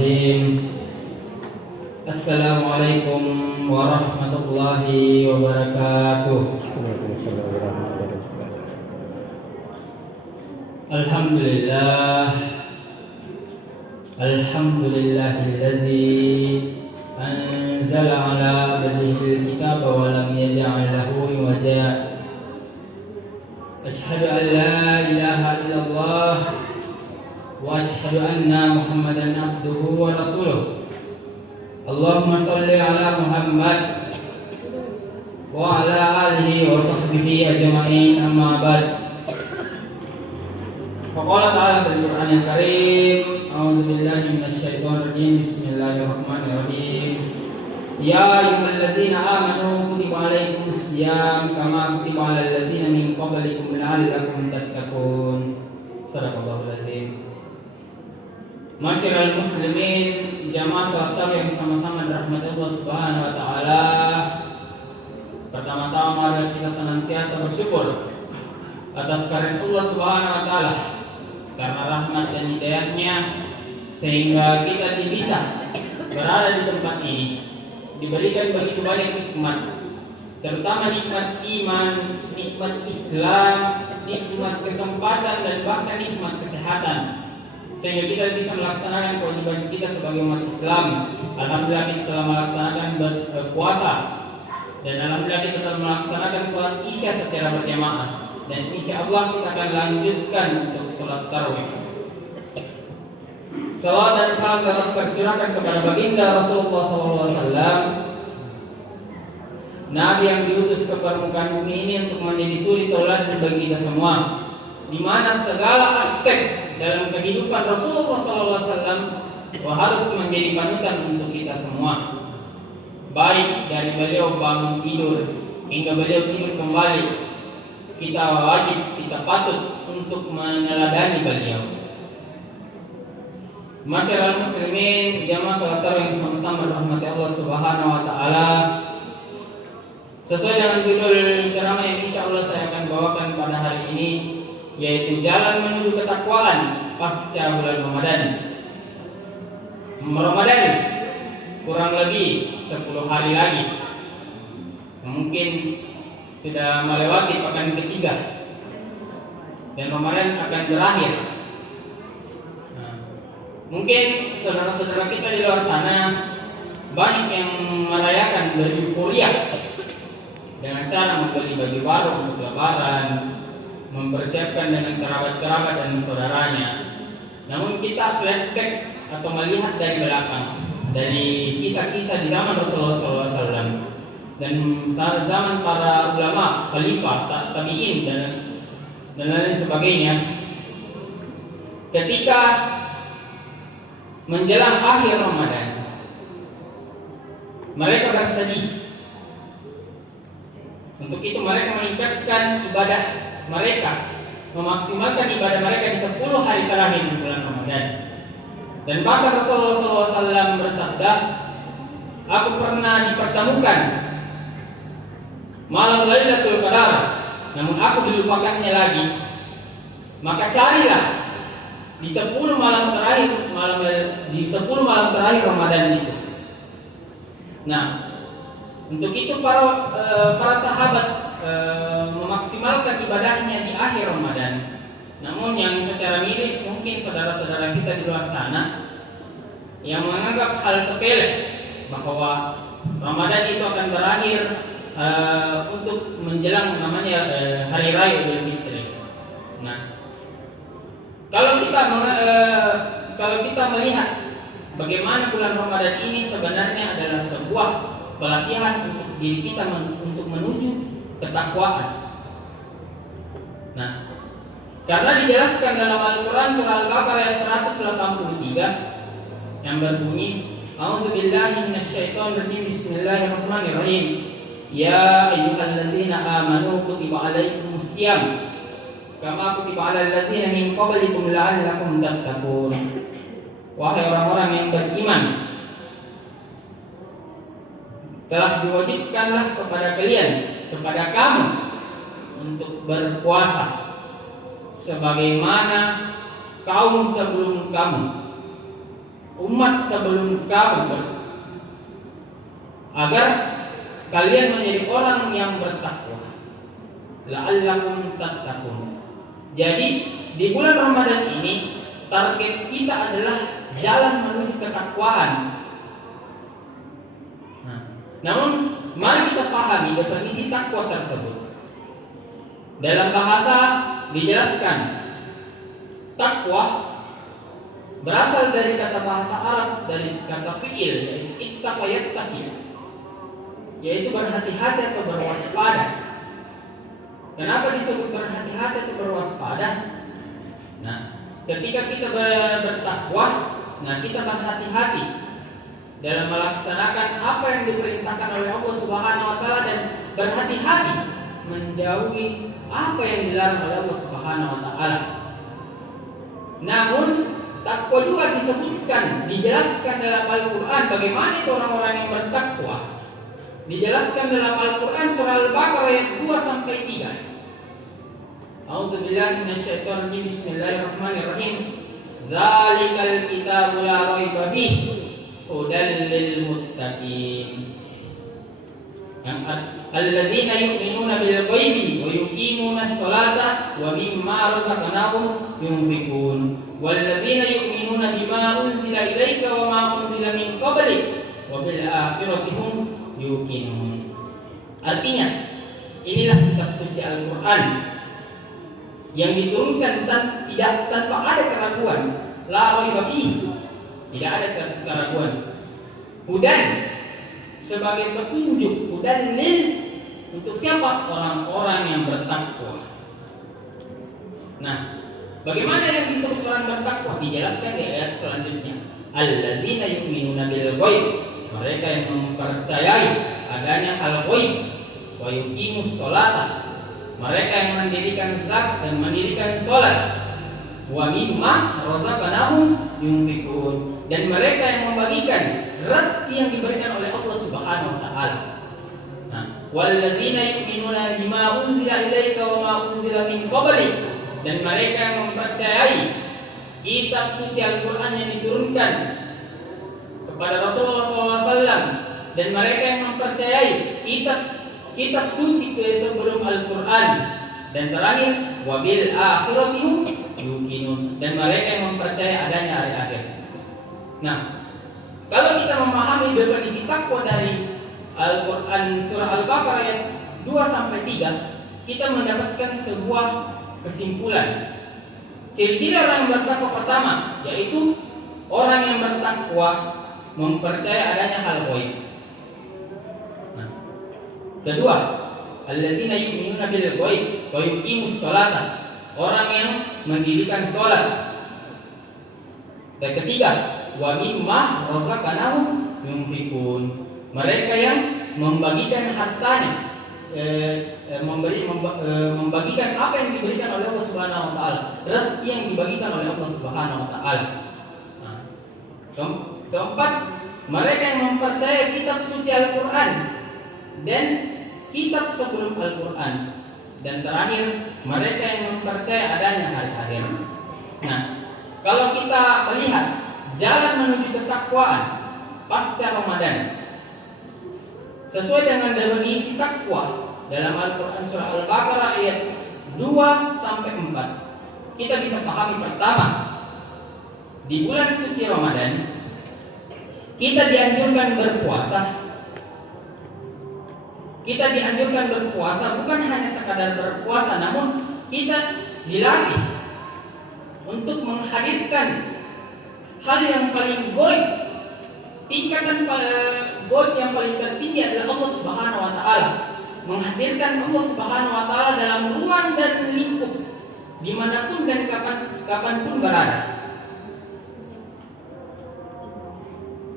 Bismillahirrahmanirrahim. Assalamualaikum warahmatullahi wabarakatuh. Alhamdulillah. Alhamdulillahilladzi anzala ala abdihi al-kitaba wa lam yaj'al lahu iwaja. Asyhadu an la ilaha illallah wa asyhadu anna Muhammadan abduhu wa rasuluh. Allahumma shalli ala Muhammad wa ala alihi wa sahbihi ajma'in, amma ba'd. Faqala ta'ala fil Qur'anil Karim, a'udzu billahi minasy syaithanir rajim. Bismillahirrahmanirrahim. Ya ayyuhalladzina amanu kutiba alaikumus syiyam kama kutiba alal ladzina min qablikum la'allakum tattaqun. Shadaqallahul azim. Masyiral muslimin, jamaah salat tarawih yang sama-sama dirahmati Allah Subhanahu wa taala. Pertama-tama mari kita senantiasa bersyukur atas karunia Allah Subhanahu wa taala, karena rahmat dan hidayahnya sehingga kita bisa berada di tempat ini, diberikan begitu banyak nikmat, terutama nikmat iman, nikmat Islam, nikmat kesempatan, dan bahkan nikmat kesehatan, sehingga kita bisa melaksanakan kewajiban kita sebagai umat Islam. Alhamdulillah kita telah melaksanakan berpuasa, dan alhamdulillah kita telah melaksanakan sholat isya secara berjamaah, dan insya Allah kita akan lanjutkan untuk sholat tarawih. Salawat dan salam telah tercurahkan kepada baginda Rasulullah SAW, Nabi yang diutus ke permukaan bumi ini untuk menjadi suri tauladan bagi kita semua, di mana segala aspek dalam kehidupan Rasulullah SAW harus menjadi panutan untuk kita semua. Baik dari beliau bangun tidur hingga beliau tidur kembali, kita wajib, kita patut untuk meneladani beliau. Masyiral muslimin, jamaah salat tarawih yang sama-sama dirahmati Allah Subhanahu wa taala. Sesuai dengan judul ceramah yang insyaallah saya akan bawakan pada hari ini, yaitu jalan menuju ketakwaan pasca bulan Ramadan. Ramadan kurang lebih 10 hari lagi. Mungkin sudah melewati pekan ketiga dan Ramadan akan berakhir. Mungkin saudara-saudara kita di luar sana banyak yang merayakan bereuforia dengan cara membeli baju baru untuk lebaran, mempersiapkan dengan kerabat-kerabat dan saudaranya. Namun kita flashback atau melihat dari belakang, dari kisah-kisah di zaman Rasulullah SAW dan zaman para ulama, khalifah, tabi'in dan lain sebagainya. Ketika menjelang akhir Ramadan, mereka bersedih. Untuk itu mereka meningkatkan ibadah mereka, memaksimalkan ibadah mereka di 10 hari terakhir bulan Ramadan. Dan bahkan Rasulullah SAW bersabda, aku pernah dipertemukan malam Lailatul Qadar, namun aku dilupakannya lagi. Maka carilah di 10 malam terakhir Ramadan itu. Nah, untuk itu para sahabat memaksimalkan ibadahnya di akhir Ramadan. Namun yang secara miris mungkin saudara-saudara kita di luar sana yang menganggap hal sepele bahwa Ramadan itu akan berakhir untuk menjelang namanya hari raya Idul Fitri. Nah, kalau kita melihat bagaimana bulan Ramadan ini sebenarnya adalah sebuah pelatihan untuk diri kita untuk menuju ketakwaan. Nah, karena dijelaskan dalam Al-Quran surah Al-Baqarah ayat 183 yang berbunyi, A'udzu billahi minasyaitonir rajim. Bismillahirrahmanirrahim. Ya ayyuhalladzina amanu kutiba alaikumus syiyam kama kutiba alal ladzina min qablikum la'allakum tattaqun. Wahai orang-orang yang beriman, telah diwajibkanlah kepada kalian, kepada kamu, untuk berpuasa sebagaimana kaum sebelum kamu, umat sebelum kamu agar kalian menjadi orang yang bertakwa. La'allakum tattaqun. Jadi di bulan Ramadan ini target kita adalah jalan menuju ketakwaan. Namun mari kita pahami definisi takwa tersebut. Dalam bahasa dijelaskan takwa berasal dari kata bahasa Arab, dari kata fi'il, yaitu ittaqa yattaqi, yaitu berhati-hati atau berwaspada. Kenapa disebut berhati-hati atau berwaspada? Nah, ketika kita bertakwa, kita berhati-hati dalam melaksanakan apa yang diperintahkan oleh Allah Subhanahu wa taala dan berhati-hati menjauhi apa yang dilarang oleh Allah Subhanahu wa taala. Namun takwa juga disebutkan, dijelaskan dalam Al-Qur'an bagaimana itu orang-orang yang bertakwa. Dijelaskan dalam Al-Qur'an surah Al-Baqarah ayat 2 sampai 3. A'udzubillahi minasyaitonir rajim. Bismillahirrahmanirrahim. Dzalikal kitabu la raiba fihi hudal lil muttaqin. Alladzina yu'minuna bil ghaibi wa yuqimuna as-salata wa mimma razaqnahum yunfiqun. Walladzina yu'minuna bima unzila ilaika wa ma unzila min qablik wa bil akhirati hum yuqinun. Artinya, inilah kitab suci Al-Qur'an yang diturunkan tidak tanpa ada keraguan, la raiba fihi, tidak ada keraguan. Hudan sebagai petunjuk, hudan lil, untuk siapa? Orang-orang yang bertakwa. Nah, bagaimana yang disebut orang bertakwa? Dijelaskan di ayat selanjutnya. Alladzina yu'minuna bil ghaib, mereka yang mempercayai adanya hal ghaib, wa yuqimus sholata, mereka yang mendirikan zakat dan mendirikan salat, wa mimma razaqnahum yunfiqun, dan mereka yang membagikan rezeki yang diberikan oleh Allah Subhanahu wa taala. Nah, walladzina yu'minuna bima unzila ilaika wa ma unzila min qablik, dan mereka yang mempercayai kitab suci Al-Qur'an yang diturunkan kepada Rasulullah SAW, dan mereka yang mempercayai kitab suci sebelum Al-Qur'an, dan terakhir wabil akhirati hum yuqinun, dan mereka yang mempercayai adanya hari akhir. Nah, kalau kita memahami definisi takwa dari Al-Qur'an surah Al-Baqarah ayat 2 sampai 3, kita mendapatkan sebuah kesimpulan. Ciri-ciri orang yang bertakwa pertama yaitu orang yang bertakwa mempercayai adanya hal ghaib. Nah, kedua, alladzina yu'minuna bil ghaib wa yuqimus sholata, orang yang mendirikan salat. Dan ketiga, wa mimma razaqnahum yunfiqun, mereka yang membagikan hartanya, membagikan apa yang diberikan oleh Allah Subhanahu wa taala, rezeki yang dibagikan oleh Allah Subhanahu wa taala. Nah, keempat, mereka yang mempercayai kitab suci Al-Qur'an dan kitab sebelum Al-Qur'an, dan terakhir mereka yang mempercayai adanya hari akhir. Nah, kalau kita melihat jalan menuju ketakwaan pasca Ramadan sesuai dengan definisi takwa dalam Al-Qur'an surah Al-Baqarah ayat 2 sampai 4, kita bisa pahami pertama, di bulan suci Ramadan kita dianjurkan berpuasa. Kita dianjurkan berpuasa bukan hanya sekadar berpuasa, namun kita dilatih untuk menghadirkan hal yang paling goib, tingkatan goib yang paling tertinggi adalah Allah Subhanahu wa taala. Menghadirkan Allah Subhanahu wa taala dalam ruang dan lingkup dimanapun dan kapanpun berada.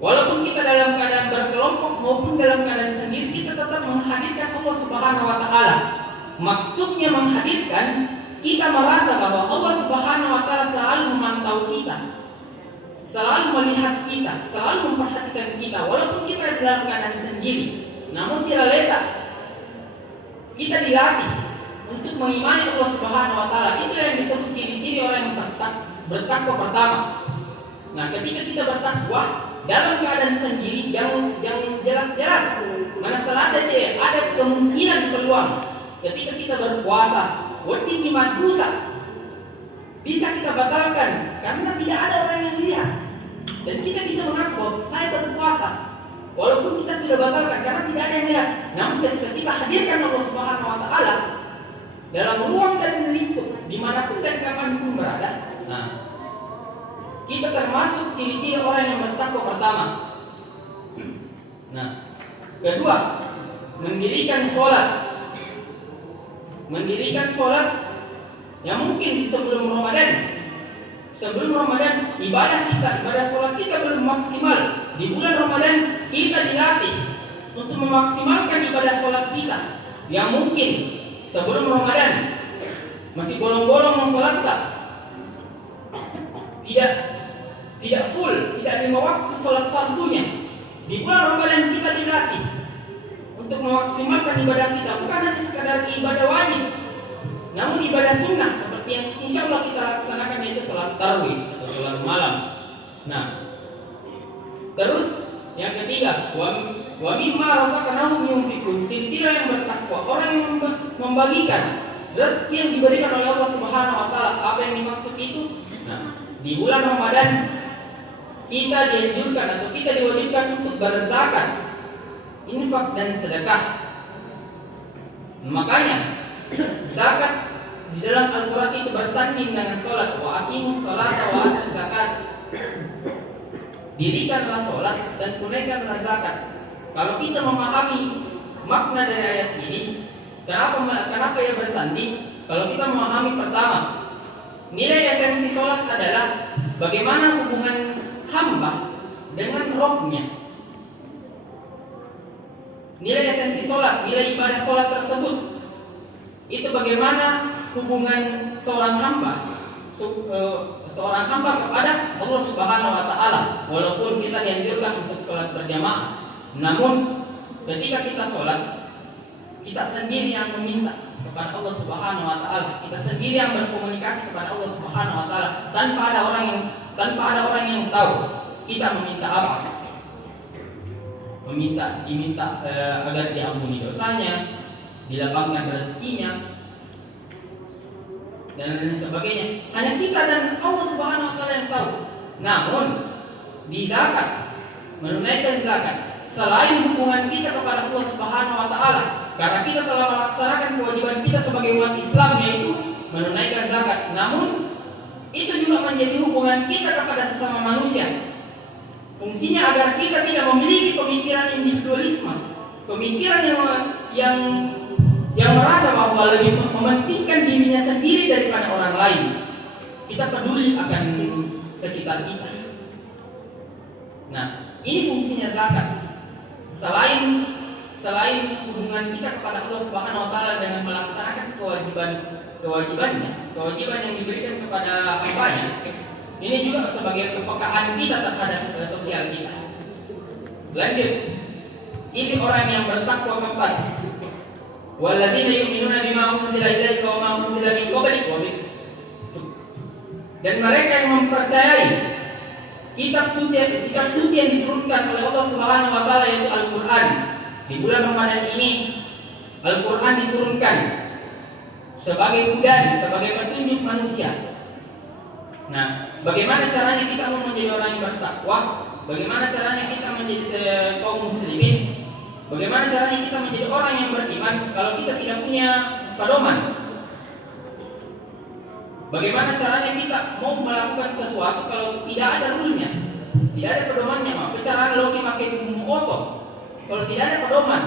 Walaupun kita dalam keadaan berkelompok maupun dalam keadaan sendiri, kita tetap menghadirkan Allah Subhanahu wa taala. Maksudnya menghadirkan, kita merasa bahwa Allah Subhanahu wa taala selalu memantau kita, selalu melihat kita, selalu memperhatikan kita, walaupun kita dalam keadaan sendiri. Namun secara letak kita dilatih untuk mengimani Allah Subhanahu wa taala. Itu yang disebut ciri-ciri orang yang bertakwa pertama. Nah, ketika kita bertakwa dalam keadaan sendiri yang jelas-jelas, mana salah ada kemungkinan peluang ketika kita berpuasa, wedi cuma dosa bisa kita batalkan karena tidak ada orang yang lihat, dan kita bisa mengaku saya berpuasa walaupun kita sudah batalkan karena tidak ada yang lihat. Namun ketika kita hadirkan Allah Subhanahu Wa Taala dalam ruang dan lingkup dimanapun dan kapanpun berada, nah, kita termasuk ciri-ciri orang yang bertakwa pertama. Nah, kedua, mendirikan sholat yang mungkin sebelum Ramadan ibadah sholat kita belum maksimal. Di bulan Ramadan kita dilatih untuk memaksimalkan ibadah sholat kita yang mungkin sebelum Ramadan masih bolong-bolong sholat tidak full, tidak 5 waktu sholat fardunya. Di bulan Ramadan kita dilatih untuk memaksimalkan ibadah kita, bukan hanya sekadar ibadah wajib, namun ibadah sunnah seperti yang insya Allah kita laksanakan, yaitu sholat tarawih atau sholat malam. Nah, terus yang ketiga, wa mimma razaqnahum yunfiqun, ciri-ciri yang bertakwa, orang yang membagikan rezeki yang diberikan oleh Allah Subhanahu Wa Taala. Apa yang dimaksud itu? Nah, di bulan Ramadan kita dianjurkan atau kita diwajibkan untuk berzakat, infak dan sedekah. Makanya zakat di dalam Al-Quran itu bersanding dengan sholat. Wa aqimus sholata wa atuz zakat. Dirikanlah sholat dan tunaikanlah zakat. Kalau kita memahami makna dari ayat ini, kenapa ya bersanding? Kalau kita memahami pertama, nilai esensi sholat adalah bagaimana hubungan hamba dengan Rabb-Nya. Nilai esensi sholat, nilai ibadah sholat tersebut, itu bagaimana hubungan seorang hamba kepada Allah Subhanahu Wa Taala. Walaupun kita dianjurkan untuk sholat berjamaah, namun ketika kita sholat, kita sendiri yang meminta kepada Allah Subhanahu Wa Taala, kita sendiri yang berkomunikasi kepada Allah Subhanahu Wa Taala, tanpa ada orang yang tahu kita meminta apa. Diminta agar diampuni dosanya, dilapangkan rezekinya, dan lain sebagainya. Hanya kita dan Allah Subhanahu Wa Taala yang tahu. Namun di zakat, menunaikan zakat, selain hubungan kita kepada Allah Subhanahu Wa Taala, karena kita telah melaksanakan kewajiban kita sebagai umat Islam, yaitu menunaikan zakat, namun itu juga menjadi hubungan kita kepada sesama manusia. Fungsinya agar kita tidak memiliki pemikiran individualisme, pemikiran yang merasa bahwa lebih mementingkan dirinya sendiri daripada orang lain. Kita peduli akan sekitar kita. Nah, ini fungsinya zakat. Selain hubungan kita kepada Allah Subhanahu Wa Taala dengan melaksanakan kewajiban yang diberikan kepada hamba-Nya, ini juga sebagai kepekaan kita terhadap sosial kita. Lanjut, ciri orang yang bertakwa keempat, walladzina yu'minuna bima unzila ilaika wa ma unzila min qablik, dan mereka yang mempercayai kitab suci yang diturunkan oleh Allah Subhanahu Wa Taala, yaitu Al-Quran. Di bulan Ramadan ini Al-Quran diturunkan sebagai hudan, sebagai petunjuk manusia. Nah, bagaimana caranya kita menjadi orang yang bertakwa? Bagaimana caranya kita menjadi kaum muslimin? Bagaimana caranya kita menjadi orang yang beriman kalau kita tidak punya pedoman? Bagaimana caranya kita mau melakukan sesuatu kalau tidak ada rule-nya, tidak ada pedomannya? Caranya logi pakai oto kalau tidak ada pedoman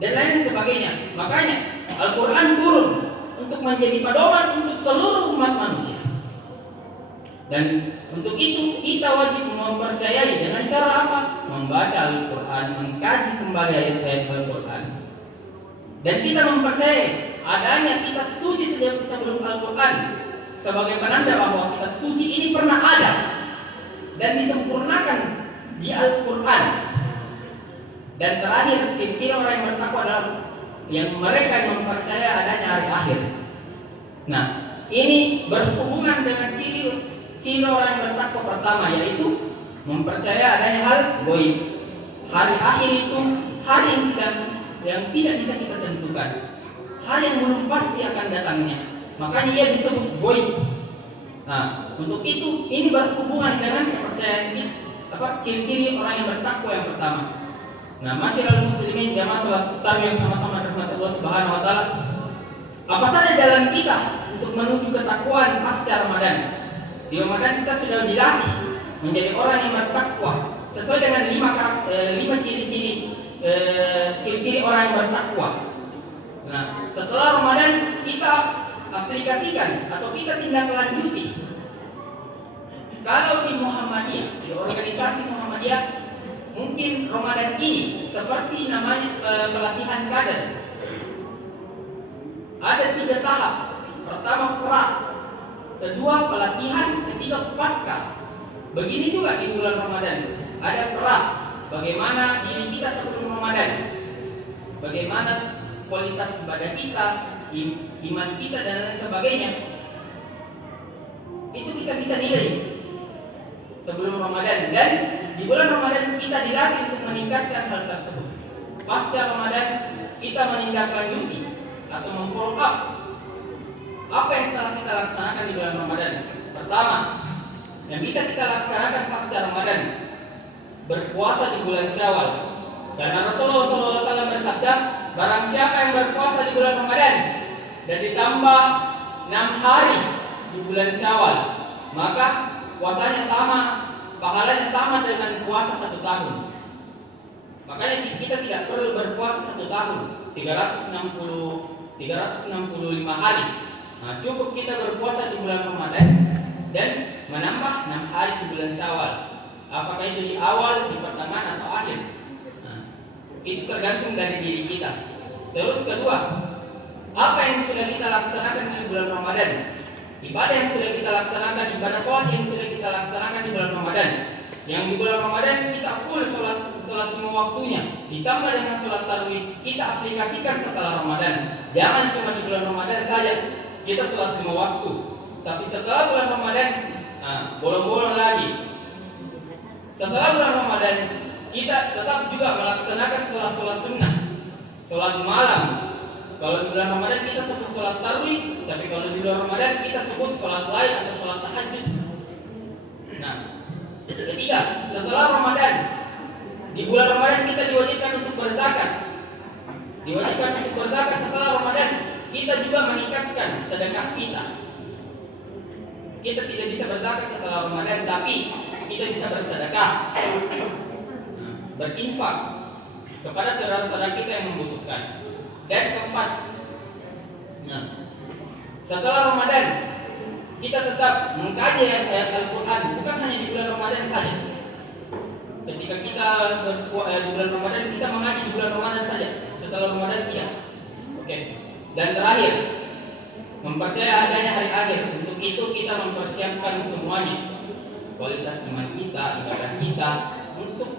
dan lain sebagainya. Makanya Al-Quran turun untuk menjadi pedoman untuk seluruh umat manusia. Dan untuk itu kita wajib mempercayai dengan cara apa? Membaca Al-Quran, mengkaji kembali ayat-ayat Al-Quran. Dan kita mempercayai adanya kitab suci sejak sebelum Al-Quran sebagai penanda bahwa kitab suci ini pernah ada dan disempurnakan di Al-Quran. Dan terakhir, ciri-ciri orang yang bertakwa adalah yang mereka yang mempercayai adanya hari akhir. Nah, ini berhubungan dengan ciri ciri orang yang bertakwa pertama yaitu mempercayai adanya hal gaib. Hari akhir itu hari yang tidak bisa kita tentukan, hari yang belum pasti akan datangnya. Makanya ia disebut gaib. Nah, untuk itu ini berhubungan dengan kepercayaan ciri-ciri orang yang bertakwa yang pertama. Nah, masyiral muslimin jamaah salat tarawih yang sama-sama dirahmati Allah Subhanahu wa taala. Apa saja jalan kita untuk menuju ketakwaan pasca Ramadan? Di Ramadan kita sudah dilatih menjadi orang yang bertakwa sesuai dengan 5 ciri-ciri orang yang bertakwa. Nah, setelah Ramadan kita aplikasikan atau kita tindak lanjuti. Kalau di Muhammadiyah, di organisasi Muhammadiyah, mungkin Ramadan ini seperti namanya pelatihan kader. Ada 3 tahap. Pertama pra, kedua pelatihan, ketiga pasca. Begini juga di bulan Ramadan. Ada pra, bagaimana diri kita sebelum Ramadan, bagaimana kualitas ibadah kita, iman kita dan lain sebagainya. Itu kita bisa nilai sebelum Ramadan, dan di bulan Ramadan kita dilatih untuk meningkatkan hal tersebut. Pasca Ramadan kita menindaklanjuti atau memfollow up apa yang telah kita laksanakan di bulan Ramadan. Pertama, yang bisa kita laksanakan pasca Ramadan, berpuasa di bulan Syawal. Karena Rasulullah SAW bersabda, barang siapa yang berpuasa di bulan Ramadan dan ditambah 6 hari di bulan Syawal, maka puasanya sama, pahalanya sama dengan puasa 1 tahun. Makanya kita tidak perlu berpuasa 1 tahun, 365 hari. Nah, cukup kita berpuasa di bulan Ramadan dan menambah 6 hari di bulan Syawal. Apakah itu di awal, di pertengahan atau akhir? Nah, itu tergantung dari diri kita. Terus kedua, apa yang sudah kita laksanakan di bulan Ramadan? Ibadah yang sudah kita laksanakan, ibadah sholat yang sudah kita laksanakan di bulan Ramadan. Yang di bulan Ramadan kita full sholat 5 waktunya, ditambah dengan sholat tarawih, kita aplikasikan setelah Ramadan. Jangan cuma di bulan Ramadan saja kita sholat 5 waktu, tapi setelah bulan Ramadan, bolong-bolong lagi. Setelah bulan Ramadan, kita tetap juga melaksanakan sholat sunnah, sholat malam. Kalau di bulan Ramadan kita sebut sholat tarawih, tapi kalau di bulan Ramadan kita sebut sholat lain atau sholat tahajud. Nah, ketiga, setelah Ramadan, di bulan Ramadan kita diwajibkan untuk berzakat. Diwajibkan untuk berzakat setelah Ramadan. Kita juga meningkatkan sedekah kita. Kita tidak bisa berzakat setelah Ramadan, tapi kita bisa bersedekah, berinfak kepada saudara-saudara kita yang membutuhkan. Dan keempat, setelah Ramadan kita tetap mengkaji ayat Al-Quran, bukan hanya di bulan Ramadan saja. Ketika kita di bulan Ramadan, kita mengaji di bulan Ramadan saja. Setelah Ramadan tidak. Oke. Dan terakhir, mempercayai adanya hari akhir. Untuk itu kita mempersiapkan semuanya, kualitas iman kita, ibadah kita, untuk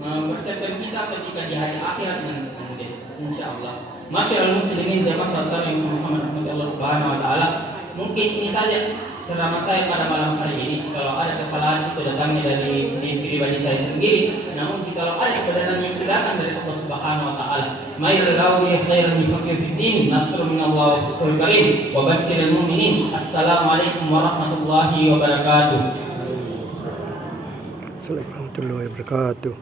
mempersiapkan kita ketika di hari akhirat nanti kemudian, insyaallah. Masyiral muslimin jamaah salat yang sama-sama dirahmati Allah Subhanahu wa taala. Mungkin ini saja ceramah saya pada malam hari ini. Kalau ada kesalahan itu datangnya dari pribadi saya sendiri. Namun kalau ada kebenaran yang datang dari Allah Subhanahu wa taala, mayrul lawi khairan yufaqih fiddin, nasrun minallahi wa fathul karim, wa basyiril mu'minin. Assalamualaikum warahmatullahi wabarakatuh. Assalamualaikum warahmatullahi wabarakatuh.